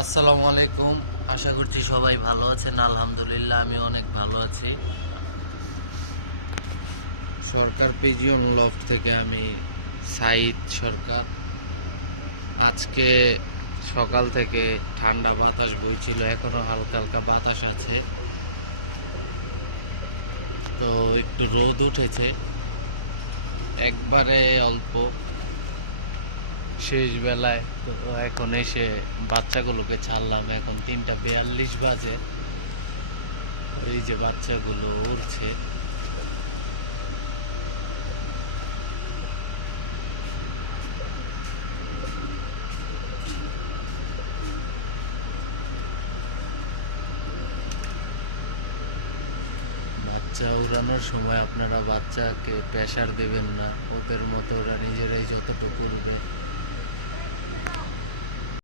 আসসালামু আলাইকুম। আশা করছি সবাই ভালো আছেন। আলহামদুলিল্লাহ, আমি অনেক ভালো আছি। সরকার পিজিয়ন লফট থেকে আমি সাইদ সরকার। আজকে সকাল থেকে ঠান্ডা বাতাস বইছিল, এখনও হালকা হালকা বাতাস আছে। তো একটু রোদ উঠেছে। একবারে অল্প। শেষ বেলায় তো এখন এসে বাচ্চাগুলোকে ছাড়লাম। এখন তিনটা বিয়াল্লিশ বাজে। এই যে বাচ্চাগুলো উড়ছে। বাচ্চা উড়ানোর সময় আপনারা বাচ্চাকে প্রেশার দেবেন না। ওদের মতো ওরা নিজেরাই